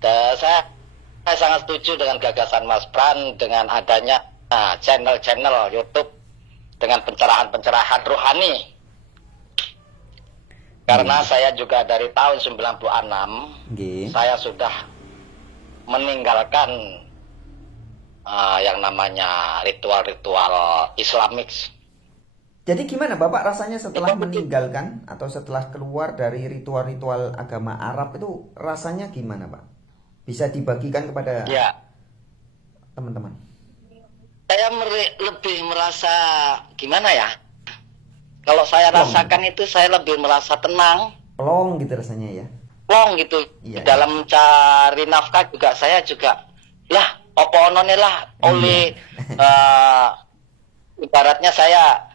Saya sangat setuju dengan gagasan Mas Pran dengan adanya channel-channel YouTube dengan pencerahan-pencerahan rohani. Karena saya juga dari tahun 96 saya sudah meninggalkan yang namanya ritual-ritual Islamik. Jadi gimana Bapak rasanya setelah meninggalkan atau setelah keluar dari ritual-ritual agama Arab itu rasanya gimana Pak? Bisa dibagikan kepada teman-teman. Saya lebih merasa gimana ya? Kalau saya rasakan itu saya lebih merasa tenang. Plong gitu rasanya ya. Plong gitu. Iya, dalam cari nafkah juga saya juga lah opo onone lah oleh ibaratnya saya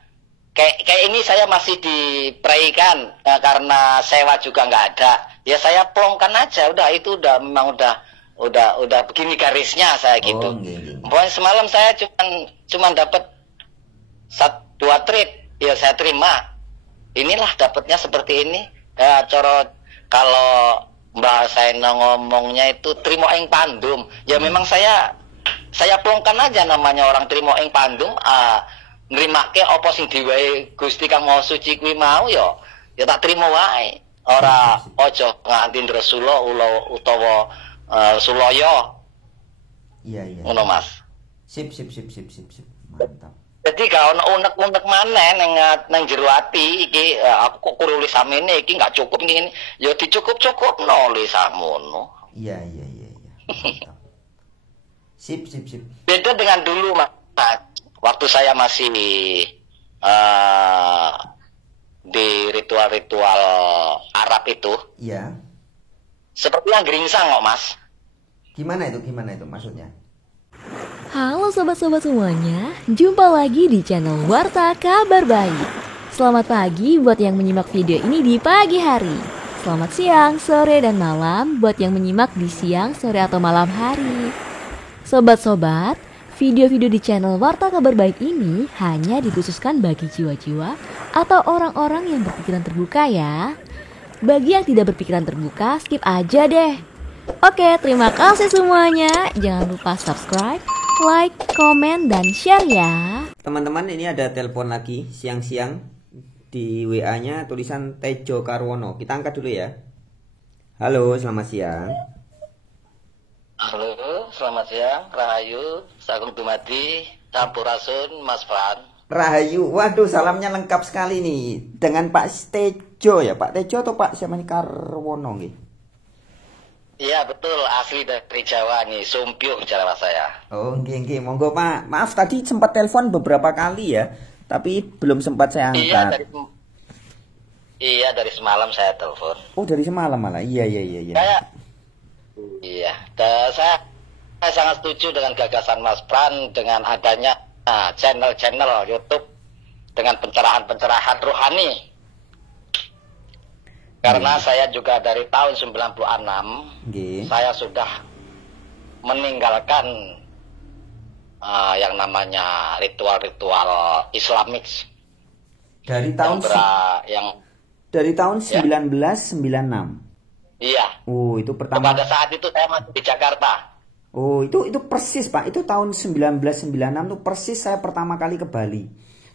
kayak ini saya masih diperaikan karena sewa juga nggak ada. Ya saya plongkan aja udah itu memang udah begini garisnya saya gitu. Pokoknya semalam saya cuman dapat 2 trip, ya saya terima. Inilah dapatnya seperti ini. Ya kalau Mbak Saina ngomongnya itu trimo ing pandum. Ya memang saya plongkan aja namanya orang trimo ing pandum. Nrimake apa sing diwehi Gusti Kang Maha Suci kuwi mau ya tak trimo wae. Ora aja nganti Rasulullah utawa Sulaya. Iya. Ngono Mas. Sip. Mantap. Jadi gak ono unek-unek maneh nang jero ati iki aku kok kudu nulis samene iki gak cukup ngene. Ya dicukup-cukupno nulis samono. Iya. Mantap. Sip. Beda dengan dulu Mas. Waktu saya masih di ritual-ritual Arab itu. Iya. Sepertinya geringsang kok Mas. Gimana itu maksudnya? Halo sobat-sobat semuanya, jumpa lagi di channel Warta Kabar Baik. Selamat pagi buat yang menyimak video ini di pagi hari. Selamat siang, sore, dan malam buat yang menyimak di siang, sore, atau malam hari. Sobat-sobat, video-video di channel Warta Kabar Baik ini hanya dikhususkan bagi jiwa-jiwa atau orang-orang yang berpikiran terbuka ya. Bagi yang tidak berpikiran terbuka, skip aja deh. Oke, terima kasih semuanya. Jangan lupa subscribe, like, komen, dan share ya. Teman-teman, ini ada telepon lagi siang-siang. Di WA-nya tulisan Tejo Karwono. Kita angkat dulu ya. Halo, selamat siang. Halo, selamat siang. Rahayu, Sagung Dumadi, Sampurasun, Mas Fran. Rahayu, waduh salamnya lengkap sekali nih. Dengan Pak Tejo ya, Pak Tejo atau Pak siapa nih Karwono nih? Iya betul, asli dari Jawa nih, Sumpyung cara saya. Oh, nggih, monggo Pak. Maaf tadi sempat telepon beberapa kali ya, tapi belum sempat saya angkat. Dari semalam saya telepon. Oh, dari semalam malah. Iya. Saya sangat setuju dengan gagasan Mas Pran dengan adanya channel-channel YouTube dengan pencerahan-pencerahan rohani. Karena saya juga dari tahun 96 saya sudah meninggalkan yang namanya ritual-ritual Islamik. Dari tahun dari tahun 1996. Iya. Oh, itu pertama. Pada saat itu saya masih di Jakarta. Oh, itu persis Pak. Itu tahun 1996 tuh persis saya pertama kali ke Bali.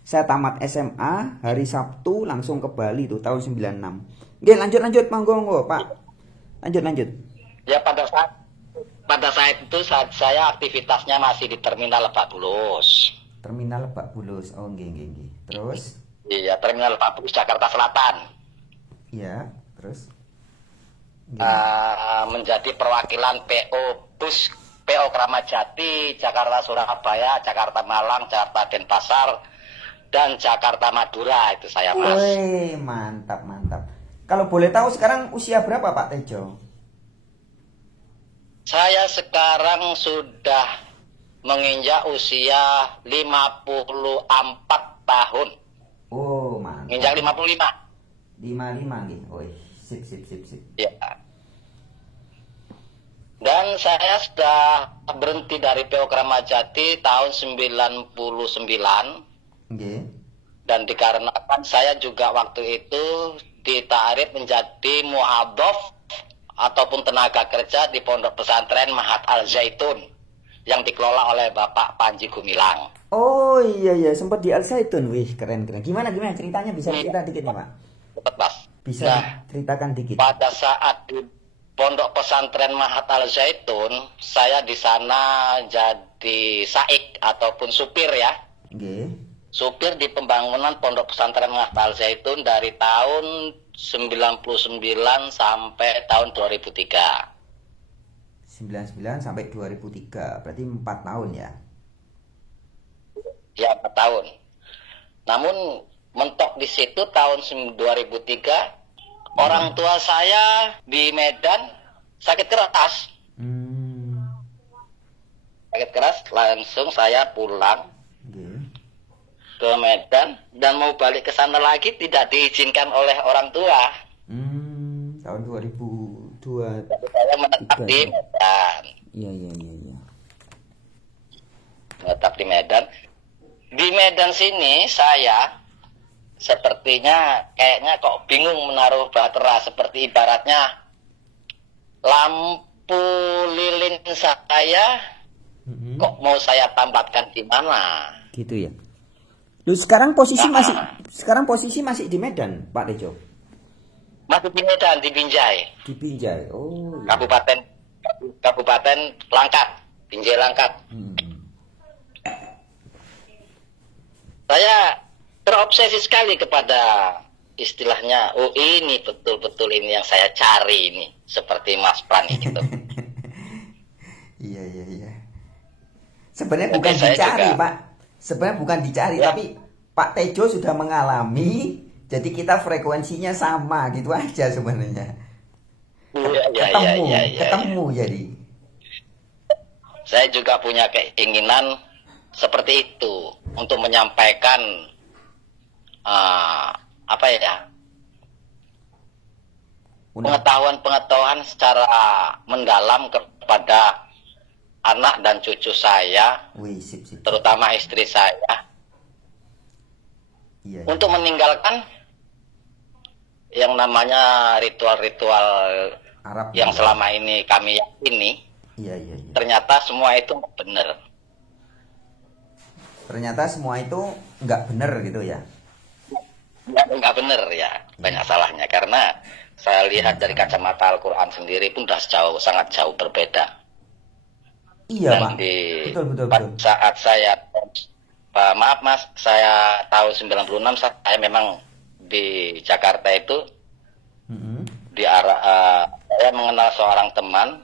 Saya tamat SMA hari Sabtu langsung ke Bali tuh tahun 96. Oke, lanjut monggo Pak. Lanjut. Ya pada saat itu saya aktivitasnya masih di Terminal Lebak Bulus. Terminal Lebak Bulus. Oh, nggih. Terus? Iya, Terminal Lebak Bulus Jakarta Selatan. Iya, terus? Menjadi perwakilan PO Kramat Jati, Jakarta Surabaya, Jakarta Malang, Jakarta Denpasar, dan Jakarta Madura itu saya Mas. Wih, mantap. Kalau boleh tahu sekarang usia berapa Pak Tejo? Saya sekarang sudah menginjak usia 54 tahun. Oh, mantap. Menginjak 55. 55 nih. Oh, sip. Ya. Dan saya sudah berhenti dari PO Kramat Jati tahun 99. Nggih. Dan dikarenakan saya juga waktu itu ditarik menjadi muadhof ataupun tenaga kerja di Pondok Pesantren Mahat Al Zaitun yang dikelola oleh Bapak Panji Gumilang. Oh iya, sempat di Al Zaitun. Wih, keren. Gimana ceritanya, bisa cerita dikit nih, Pak? Cepat, Mas. Bisa ceritakan dikit. Pada saat di Pondok Pesantren Mahat Al Zaitun, saya di sana jadi saik ataupun supir ya. Supir di pembangunan Pondok Pesantren Mahat Al Zaitun dari tahun 99 sampai tahun 2003. 99 sampai 2003, berarti 4 tahun ya? Ya, 4 tahun. Namun mentok di situ tahun 2003, orang tua saya di Medan sakit keras. Sakit keras, langsung saya pulang ke Medan dan mau balik ke sana lagi tidak diizinkan oleh orang tua. Tahun 2002. Jadi saya menetap di Medan. Iya. Menetap di Medan. Di Medan sini saya sepertinya kayaknya kok bingung menaruh bahtera, seperti ibaratnya lampu lilin saya kok mau saya tambatkan di mana? Gitu ya. Lu sekarang posisi masih di Medan, Pak Tejo? Masih di Medan, di Binjai. Di Binjai. Oh. Iya. Kabupaten Langkat, Binjai Langkat. Saya terobsesi sekali kepada istilahnya, oh ini betul-betul ini yang saya cari ini, seperti Mas Pran gitu. Iya. Sebenarnya bukan dicari, juga, Pak. Sebenarnya bukan dicari, ya. Tapi Pak Tejo sudah mengalami, jadi kita frekuensinya sama gitu aja sebenarnya. Ketemu jadi. Saya juga punya keinginan seperti itu untuk menyampaikan pengetahuan secara mendalam kepada anak dan cucu saya. Sip. Terutama istri saya. Iya. Untuk meninggalkan yang namanya ritual-ritual Arab yang selama ini kami yakini. Iya. Ternyata semua itu benar. Ternyata semua itu nggak benar gitu ya? Nggak benar ya, banyak salahnya. Karena saya lihat dari kacamata Al-Quran sendiri pun sudah sangat jauh berbeda. Iya, dan Pak. Betul. Saat saya, maaf Mas, saya tahun 96 saya memang di Jakarta itu di arah saya mengenal seorang teman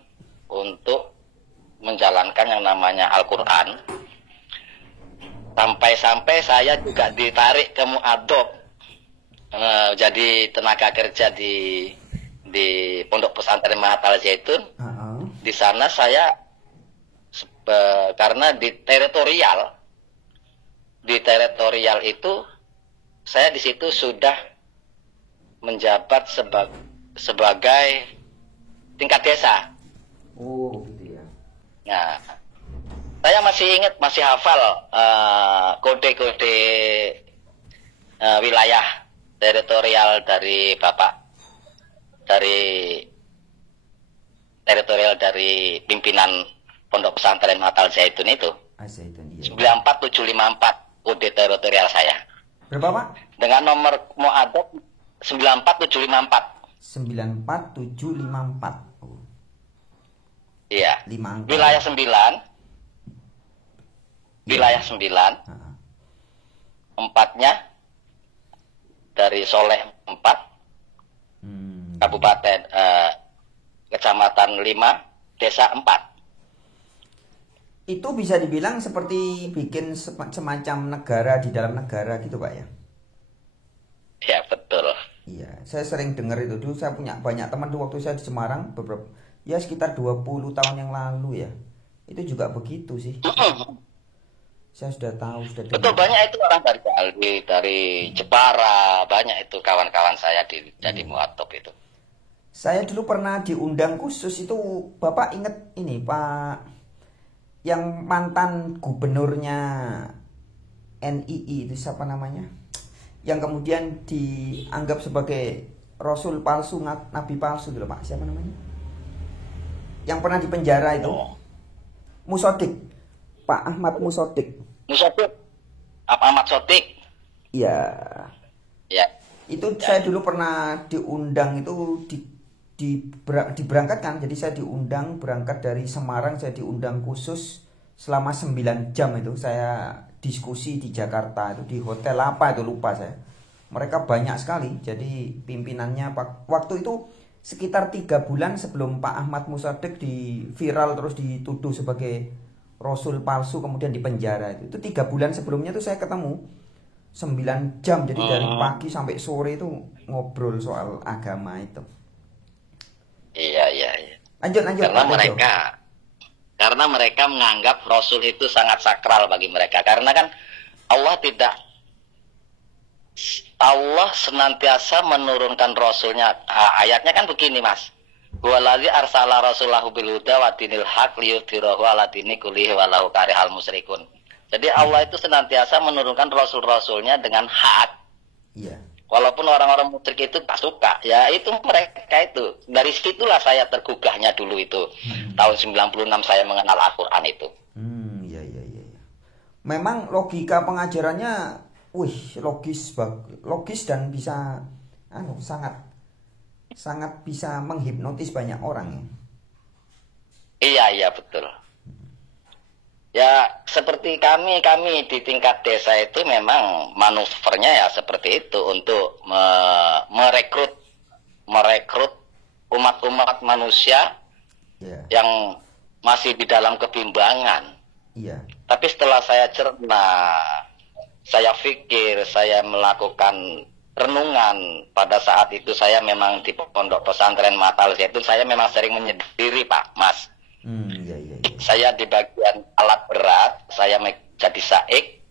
untuk menjalankan yang namanya Al-Quran. Sampai-sampai saya juga ditarik ke Mu'adzob, jadi tenaga kerja di Pondok Pesantren Mahat Al Zaitun. Di sana saya karena di teritorial itu saya di situ sudah menjabat sebagai tingkat desa. Oh, gitu ya. Nah, saya masih ingat, masih hafal kode-kode wilayah teritorial dari pimpinan Pondok Pesantren Mahat Al Zaitun itu. Iya. 94754 kode teritorial saya. Berapa, Pak? Dengan nomor Mu'adzob 94754. 94754. Oh. Iya. 5 angka. Wilayah 9. Wilayah 9. Empatnya dari Soleh 4. Kabupaten Kecamatan 5, Desa 4. Itu bisa dibilang seperti bikin semacam negara di dalam negara gitu, Pak ya? Ya, betul. Iya, saya sering dengar itu. Dulu saya punya banyak teman tuh waktu saya di Semarang, sekitar 20 tahun yang lalu ya. Itu juga begitu sih. Saya sudah tahu, sudah dengar. Betul, banyak itu orang dari Bali, dari Jepara, banyak itu kawan-kawan saya jadi Mu'adzob itu. Saya dulu pernah diundang khusus itu, Bapak ingat ini, Pak, yang mantan gubernurnya NII itu siapa namanya? Yang kemudian dianggap sebagai rasul palsu, nabi palsu gitu, Pak. Siapa namanya? yang pernah di penjara itu. Musodik. Pak Ahmad Musodik. Musodik. Apa Ahmad Sodik? Iya. Ya. Itu saya dulu pernah diundang itu diberangkatkan. Jadi saya diundang berangkat dari Semarang, saya diundang khusus selama 9 jam itu saya diskusi di Jakarta itu di hotel apa itu lupa saya. Mereka banyak sekali. Jadi pimpinannya waktu itu sekitar 3 bulan sebelum Pak Ahmad Musodik di viral terus dituduh sebagai rasul palsu kemudian dipenjara itu 3 bulan sebelumnya tuh saya ketemu 9 jam, jadi dari pagi sampai sore itu ngobrol soal agama itu. Iya. Lanjut. Karena mereka menganggap Rasul itu sangat sakral bagi mereka. Karena kan Allah senantiasa menurunkan Rasulnya. Ayatnya kan begini, Mas. Waladzi arsala rasulahu bil huda wa dinil haq liyudhhirahu 'ala dini kullihi walau karihal musyrikun. Jadi Allah itu senantiasa menurunkan rasul-rasulnya dengan hak. Iya. Walaupun orang-orang musyrik itu tak suka. Ya itu mereka itu. Dari situlah saya tergugahnya dulu itu. Tahun 96 saya mengenal Al-Quran itu. Iya. Memang logika pengajarannya logis dan bisa sangat bisa menghipnotis banyak orang ya. Iya betul. Ya seperti kami di tingkat desa itu memang manuvernya ya seperti itu untuk merekrut umat-umat manusia yang masih di dalam kebimbangan. Iya. Tapi setelah saya cerna, saya pikir, saya melakukan renungan pada saat itu saya memang di pondok pesantren Matal Zaitun, saya memang sering menyendiri Pak Mas. Iya. Saya di bagian alat berat, saya jadi saik.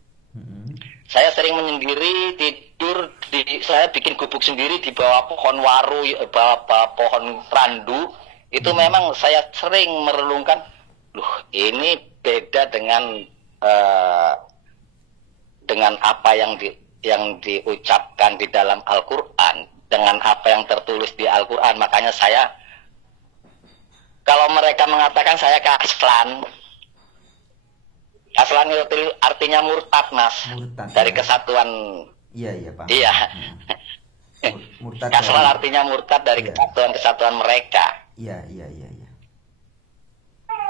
Saya sering menyendiri, tidur, saya bikin gubuk sendiri di bawah pohon waru, bawah pohon randu. Itu memang saya sering merenungkan, ini beda dengan apa yang diucapkan di dalam Al-Quran, dengan apa yang tertulis di Al-Quran. Makanya saya, kalau mereka mengatakan saya kaslan itu artinya murtad, Mas. Murtad, dari ya. Kesatuan. Iya, Pak. Iya. Murtad. Kaslan artinya murtad dari kesatuan mereka. Iya.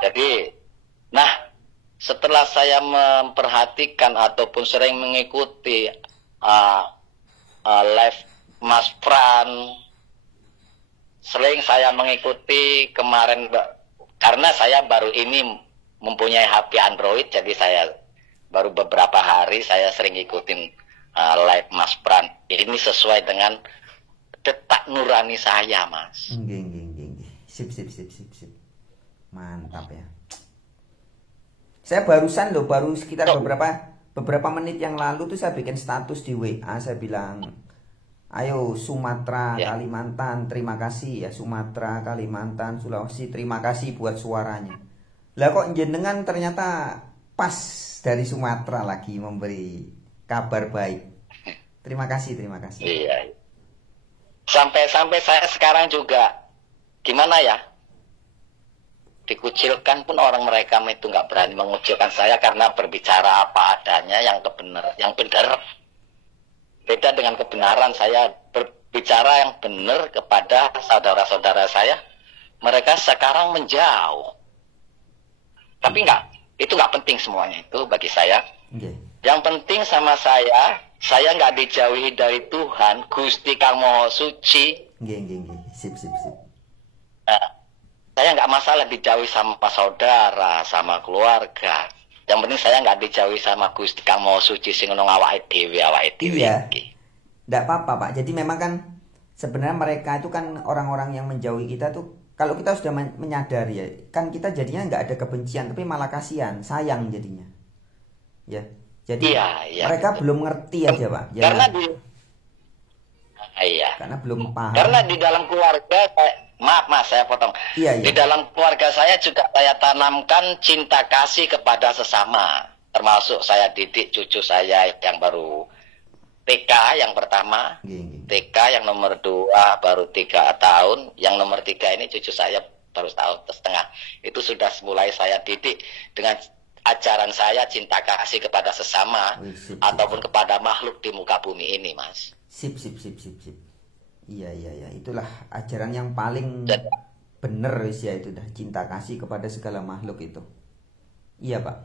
Jadi, setelah saya memperhatikan ataupun sering mengikuti live Mas Pran, sering saya mengikuti kemarin, karena saya baru ini mempunyai HP Android, jadi saya baru beberapa hari saya sering ikutin live Mas Pran. Ini sesuai dengan detak nurani saya, Mas. Sip. Mantap ya. Saya baru sekitar beberapa menit yang lalu tuh saya bikin status di WA, saya bilang, ayo Sumatera, Kalimantan, terima kasih ya, Sumatera, Kalimantan, Sulawesi, terima kasih buat suaranya. Lah kok jenengan ternyata pas dari Sumatera lagi memberi kabar baik. Terima kasih. Iya. Sampai saya sekarang juga gimana ya? Dikucilkan pun orang mereka itu nggak berani mengucilkan saya karena berbicara apa adanya yang benar. Beda dengan kebenaran, saya berbicara yang benar kepada saudara-saudara saya. Mereka sekarang menjauh. Tapi itu nggak penting semuanya itu bagi saya. Yang penting sama saya nggak dijauhi dari Tuhan, Gusti Kang Maha Suci. Sip. Saya nggak masalah dijauhi sama saudara, sama keluarga. Yang penting saya nggak dijauhi sama Gusti Kang Maha Suci sing nang awake dhewe Iya. Nggak apa-apa, Pak. Jadi memang kan sebenarnya mereka itu kan orang-orang yang menjauhi kita tuh, kalau kita sudah menyadari ya, kan kita jadinya nggak ada kebencian, tapi malah kasihan, sayang jadinya. Ya. Jadi mereka betul. Belum ngerti aja, Pak. Ya. Karena belum paham. Karena di dalam keluarga, maaf Mas, saya potong. Iya. Di dalam keluarga saya juga saya tanamkan cinta kasih kepada sesama. Termasuk saya didik cucu saya yang baru TK yang pertama, TK yang nomor 2 baru 3 tahun, yang nomor 3 ini cucu saya baru setahun setengah. Itu sudah mulai saya didik dengan ajaran saya cinta kasih kepada sesama. Sip. Ataupun kepada makhluk di muka bumi ini, Mas. Sip. Iya. Itulah ajaran yang paling bener ya, itu dah, cinta kasih kepada segala makhluk itu. Iya Pak.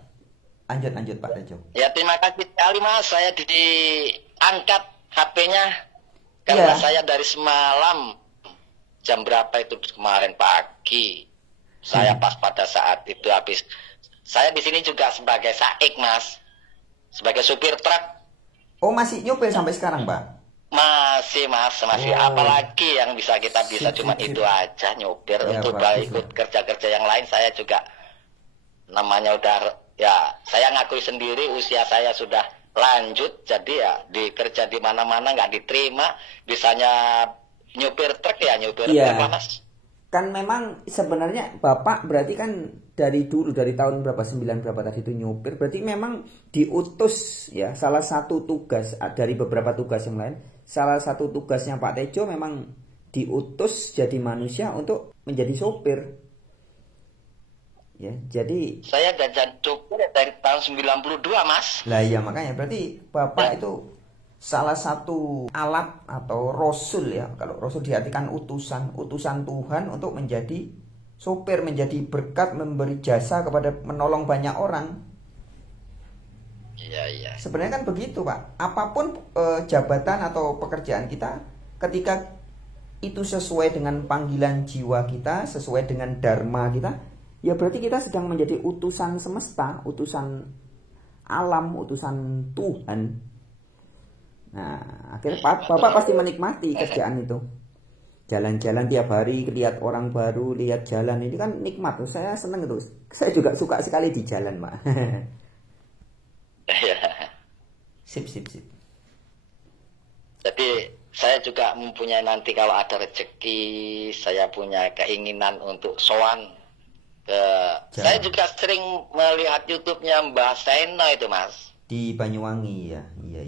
Lanjut Pak Tejo. Ya terima kasih sekali Mas. Saya diangkat HP-nya karena saya dari semalam jam berapa itu kemarin pagi. Saya pas pada saat itu habis. Saya di sini juga sebagai saik Mas. Sebagai supir truk. Oh masih nyopir sampai sekarang Pak? Masih Mas, masih. Apalagi yang kita bisa cuma itu aja nyopir. Ya, untuk ikut kerja-kerja yang lain saya juga namanya udah ya, saya ngakui sendiri usia saya sudah lanjut, jadi ya dikerja di mana-mana nggak diterima. Bisanya nyopir truk ya nyopir truk lah Mas. Kan memang sebenarnya Bapak berarti kan dari dulu, dari tahun berapa, 9 berapa tadi itu nyopir, berarti memang diutus ya, salah satu tugas dari beberapa tugas yang lain, salah satu tugasnya Pak Tejo memang diutus jadi manusia untuk menjadi sopir. Ya, jadi saya jajan supir dari tahun 92 Mas. Lah iya, makanya berarti Bapak itu salah satu alat atau rasul ya. Kalau rasul diartikan utusan Tuhan untuk menjadi sopir, menjadi berkat, memberi jasa kepada, menolong banyak orang. Iya. Sebenarnya kan begitu Pak. Apapun jabatan atau pekerjaan kita, ketika itu sesuai dengan panggilan jiwa kita, sesuai dengan dharma kita, ya berarti kita sedang menjadi utusan semesta, utusan alam, utusan Tuhan. Nah, akhirnya Bapak pasti menikmati kerjaan itu. Jalan-jalan tiap hari, lihat orang baru, lihat jalan, ini kan nikmat. Saya seneng itu. Saya juga suka sekali di jalan, Pak. Sip. Jadi saya juga mempunyai nanti kalau ada rezeki, saya punya keinginan untuk sowan ke. Saya juga sering melihat YouTube-nya Mbah Seno itu Mas. Di Banyuwangi ya, iya.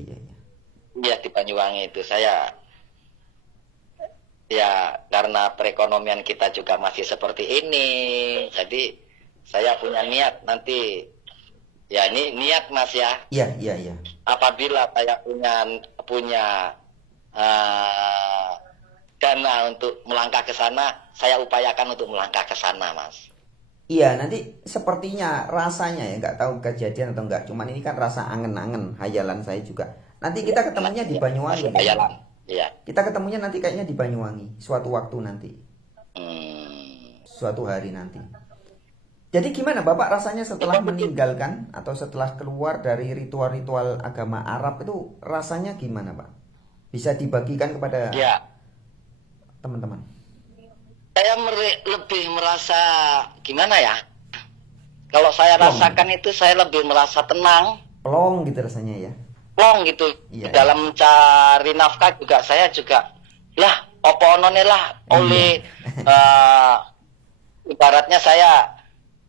Iya di Banyuwangi itu saya. Ya karena perekonomian kita juga masih seperti ini, jadi saya punya niat nanti. Ya ini niat Mas ya. Iya. Apabila saya punya dana untuk melangkah ke sana, saya upayakan untuk melangkah ke sana Mas. Iya, nanti sepertinya rasanya ya, nggak tahu kejadian atau enggak, cuman ini kan rasa angen-angen, hayalan saya juga. Nanti kita ketemunya di Banyuwangi. Hayalan. Iya. Kita ketemunya nanti kayaknya di Banyuwangi, suatu waktu nanti. Suatu hari nanti. Jadi gimana Bapak rasanya setelah meninggalkan atau setelah keluar dari ritual-ritual agama Arab itu, rasanya gimana Pak? Bisa dibagikan kepada teman-teman. Saya lebih merasa gimana ya? Kalau saya rasakan itu saya lebih merasa tenang. Plong gitu rasanya ya. Plong gitu. Iya. Dalam cari nafkah juga saya juga lah opo onone lah oleh ibaratnya saya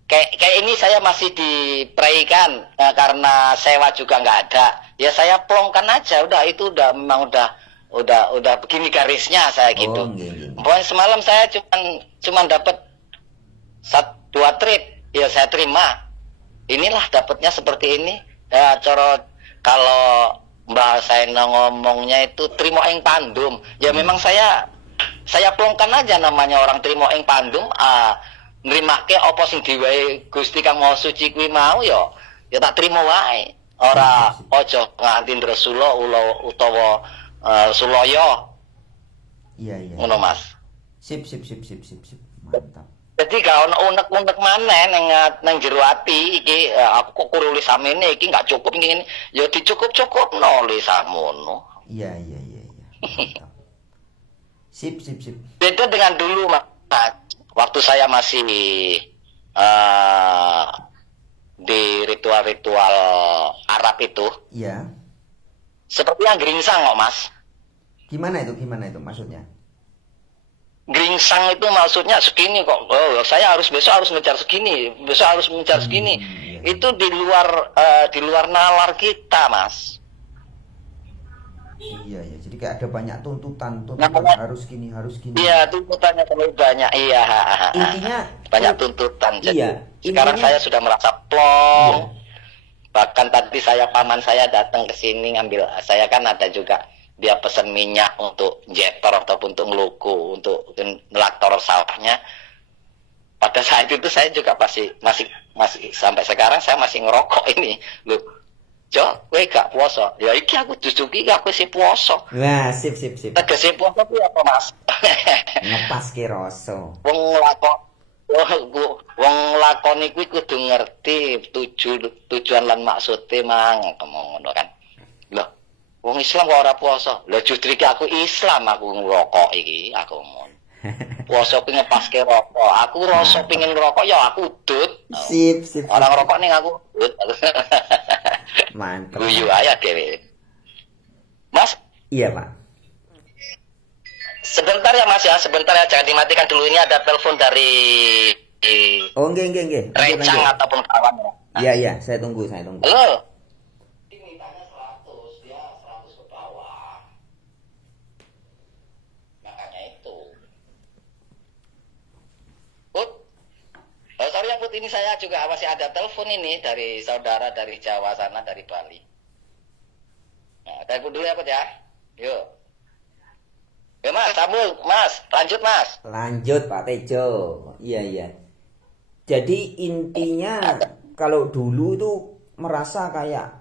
kayak ini saya masih diperaikan karena sewa juga nggak ada. Ya saya plongkan aja udah, itu memang udah begini garisnya saya gitu. Pokoknya semalam saya cuman dapat 1-2 trip, ya saya terima. Inilah dapatnya seperti ini. Ya kalau Mbah Seno ngomongnya itu trimo ing pandum. Ya memang saya plongkan aja, namanya orang trimo ing pandum. Nrimake apa sing diwehi Gusti Kang Maha Suci kuwi mau ya tak trimo wae. Ora aja nganti Rasulullah utawa Suloyo. Iya. Ngono Mas. Sip. Mantap. Jadi gak ono unek-unek maneh nang jero ati iki, aku kok kuruli samene iki gak cukup ini. Ya dicukup-cukupno le samono. Iya. Mantap. Sip. Beda dengan dulu Mas. Waktu saya masih di ritual-ritual Arab itu. Iya. Seperti yang geringsang kok Mas. Gimana itu maksudnya? Geringsang itu maksudnya segini kok. Oh, saya besok harus ngejar segini, Iya. Itu di luar nalar kita, Mas. Iya. Jadi Jadi kayak ada banyak tuntutan harus gini, harus gini. Iya, tuntutannya terlalu banyak. Iya. Intinya banyak tuntutan. Jadi iya, sekarang saya sudah merasa plong. Iya. Bahkan tadi paman saya datang ke sini ngambil, saya kan ada juga dia pesan minyak untuk jetor ataupun untuk ngeluku, untuk ngelaktor sawahnya. Pada saat itu saya juga masih sampai sekarang saya masih ngerokok ini. Loh, Jo, kowe gak puasa. Ya iki aku justru iki aku sih puasa. Nah, sip. Tegese puasa kuwi apa, Mas? Ngepaske rasa. Wong lakoni kuwi kudu ngerti tujuan lan maksude mang ngono kan. Loh, wong Islam kok ora puasa. Lah justru iki aku Islam aku ngerokok iki, aku ngono. Puasa kuwi ngepaske rokok. Aku rasa pengin ngerokok ya aku udut. Sip. Orang ngerokok ning aku udut. Mantap. Guyu aja dhewe. Mas? Iya, Pak. Sebentar ya, Mas ya. Sebentar ya, jangan dimatikan dulu. Ini ada telepon dari Oh, nggih. Rencang ataupun kawan. Iya, saya tunggu. Halo. Mintanya 100, dia 100 ke bawah. Makanya itu. Put. Oh, sorry ya, Put. Ini saya juga masih ada telepon ini dari saudara dari Jawa sana, dari Bali. Nah, telepon dulu ya, Put ya. Yuk. Ya, Mas, sambung. Mas, lanjut, Mas. Lanjut, Pak Tejo. Iya. Jadi intinya kalau dulu itu merasa kayak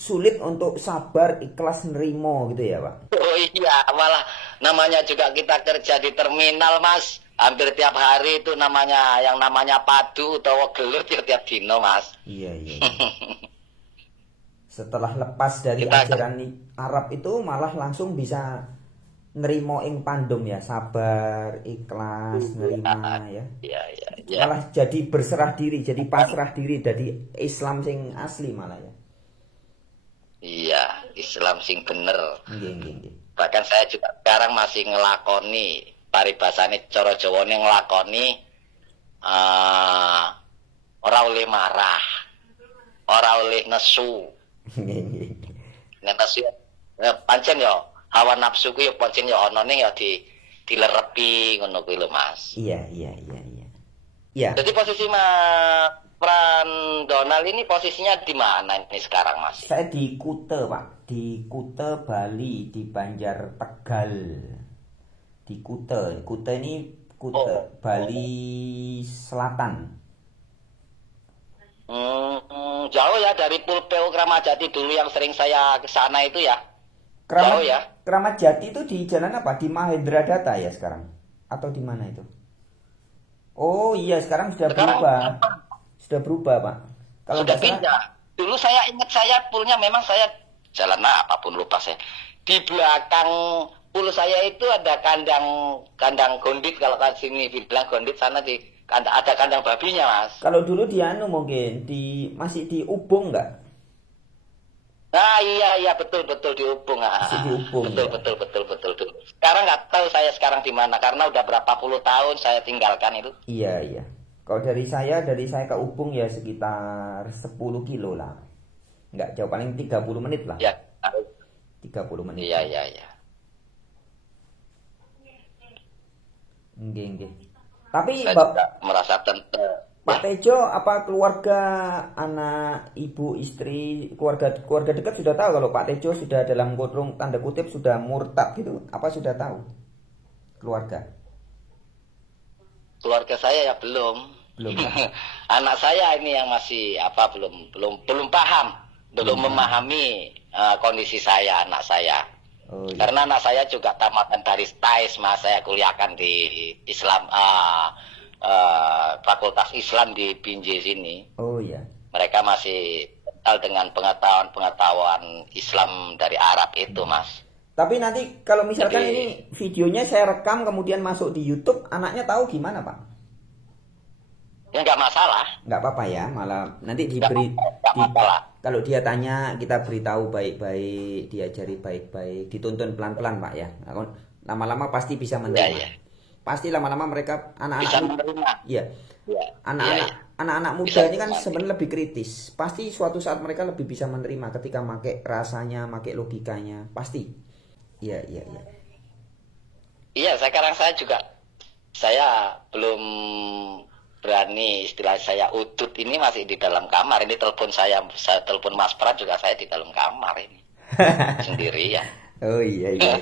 sulit untuk sabar, ikhlas, nerimo gitu ya, Pak? Oh iya, malah namanya juga kita kerja di terminal, Mas. Hampir tiap hari itu yang namanya padu atau gelut tiap dino, Mas. Iya. Setelah lepas dari ajaran Arab itu malah langsung bisa nerimo ing pandum ya, sabar, ikhlas, nerima ya. Iya. Malah jadi berserah diri, jadi pasrah diri dari Islam sing asli malah ya. Iya, Islam sing bener. Nggih. Bahkan saya juga sekarang masih ngelakoni paribasane cara Jawane ngelakoni ora oleh marah, ora oleh nesu. Nggih. Nek nesu pancen yo hawa nafsu ku ya pancen ya ana ning ya dilerepi ngono kuwi lho, Mas. Iya. Jadi posisi Mas Pran Donald ini posisinya di mana ini sekarang, Mas? Saya di Kute, Pak. Di Kute, Bali, di Banjar Tegal. Di Kute. Kute ini Bali Selatan. Jauh ya dari Pulpeu Kramajati dulu yang sering saya ke sana itu ya. Jauh ya. Kramat Jati itu di jalan apa? Di Mahendra Data ya sekarang? Atau di mana itu? Oh iya, sekarang berubah. Sudah berubah, Pak. Kalau sudah pindah. Dulu saya ingat pulnya memang saya jalan apapun lupa saya. Di belakang pul saya itu ada kandang gondit, kalau kan sini bilang gondit, sana ada kandang babinya, Mas. Kalau dulu di mungkin masih di Ubung enggak? Nah iya betul di Ubung. Betul. Sekarang nggak tahu saya sekarang di mana karena udah berapa puluh tahun saya tinggalkan itu. Iya. Kalau dari saya ke Ubung ya sekitar 10 kilo lah. Nggak jauh, paling 30 menit lah. Ya. 30 menit. Iya. Nggih. Tapi saya merasa tentu. Pak Tejo, apa keluarga, anak, ibu, istri, keluarga dekat sudah tahu kalau Pak Tejo sudah dalam kurung tanda kutip sudah murtad gitu? Apa sudah tahu keluarga? Keluarga saya ya belum. Anak saya ini yang masih belum paham, belum memahami kondisi saya, anak saya. Oh, iya. Karena anak saya juga tamatan dari TAIS, Mas. Saya kuliahkan di Islam Fakultas Islam di Binjai sini. Oh iya. Mereka masih kental dengan pengetahuan Islam dari Arab itu, Mas. Tapi nanti kalau misalkan ini videonya saya rekam kemudian masuk di YouTube, anaknya tahu gimana, Pak? Ya nggak masalah. Nggak apa-apa ya, malah nanti kalau dia tanya kita beritahu baik-baik, diajari baik-baik, dituntun pelan-pelan, Pak ya. Lama-lama pasti bisa menerima. Ya. Pasti lama-lama mereka anak-anak anak-anak muda ini kan sebenarnya lebih kritis. Pasti suatu saat mereka lebih bisa menerima ketika make rasanya, make logikanya, pasti. Iya, iya, iya. Iya, sekarang saya belum berani, istilah saya udut ini masih di dalam kamar. Ini saya telepon Mas Pran juga saya di dalam kamar ini. Sendiri ya. Oh iya, iya.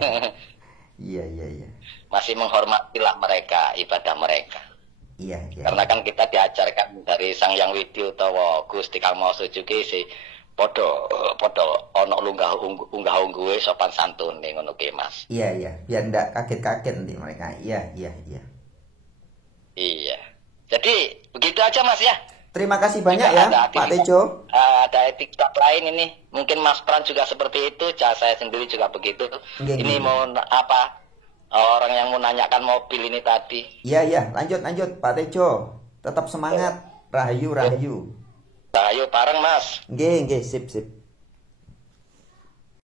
Iya, iya, iya. Masih menghormatilah mereka, ibadah mereka. Iya, iya. Karena kan kita diajarkan dari Sang Yang Widi utawa Gusti Kang Maha Sujuki si podo ono unggah ungguhe sopan santune ngono ki Mas. Iya, iya. Biar enggak kaget-kaget nanti mereka. Iya, iya, iya. Iya. Jadi begitu aja Mas ya. Terima kasih banyak Juga ya, Pak Tejo. Ada TikTok lain ini. Mungkin Mas Pran juga seperti itu. Saya sendiri juga begitu. Nggih, Ini nggih. mau apa? Orang yang mau nanyakan mobil ini tadi. Iya, iya. Lanjut, Pak Tejo. Tetap semangat. Rahayu, rahayu. Nah, ayo bareng Mas. Nggih, nggih, sip, sip.